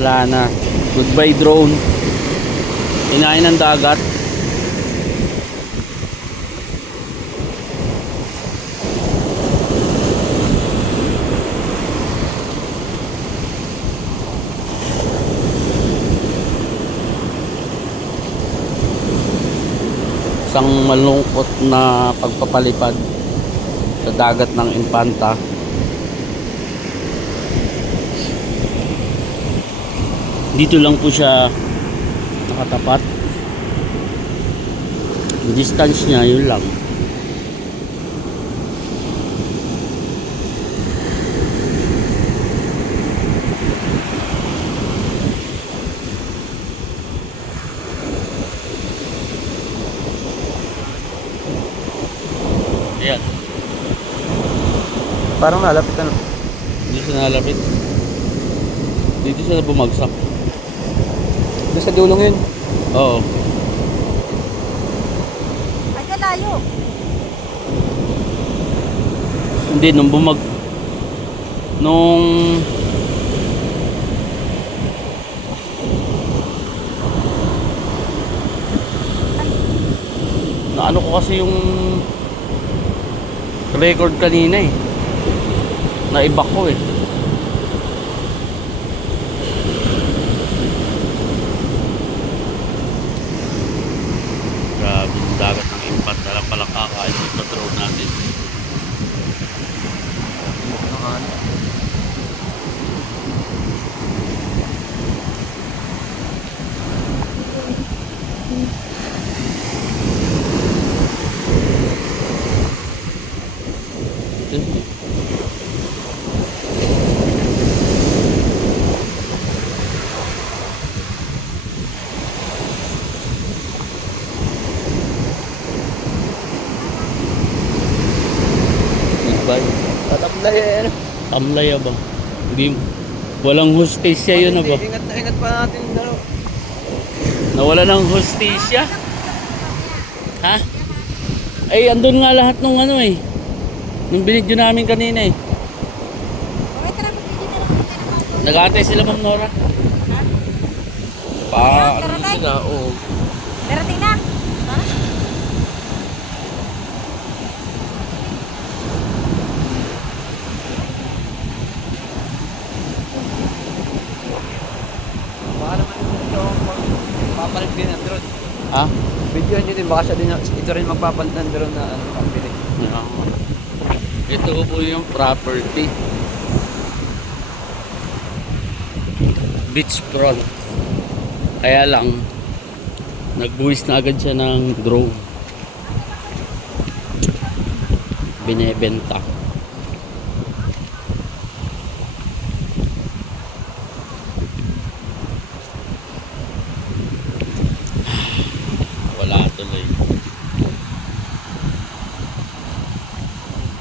Wala na. Goodbye drone. Inain ng dagat. Isang malungkot na pagpapalipad sa dagat ng Infanta. Dito lang po siya nakatapat. Yung distance niya, yun lang. Ayan. Parang nalapit na. Dito siya nalapit. Dito siya bumagsak. Doon sa dulong yun. Oo. Ay, kalayo. Hindi, nung bumag... Nung... Na ano ko kasi yung record kanina eh. Naiba ko eh. Grabe yung dagat ng impat. Alam pala kakain sa drone natin. Goodbye. Tatablay eh. Ano? Tamlay ba? Hindi walang hostesya yun na ba? Ingat na ingat pa natin. Ano? Nawala ng hostesya? Ha? Ay, andun nga lahat nung ano eh. Nung binidyo namin kanina eh. Nag-aantay sila Ma'am Nora. Ha? Pa, ano sila, oo. Darating na. Tara. Baka naman ito papalit din ng drone. Ha? Video nyo din. Baka siya din. Ito rin magpapalit ng drone na ano, pambili. Yeah. Ito po yung property. Beach front. Kaya lang, nagbuwis na agad siya ng drone. Binebenta. The league.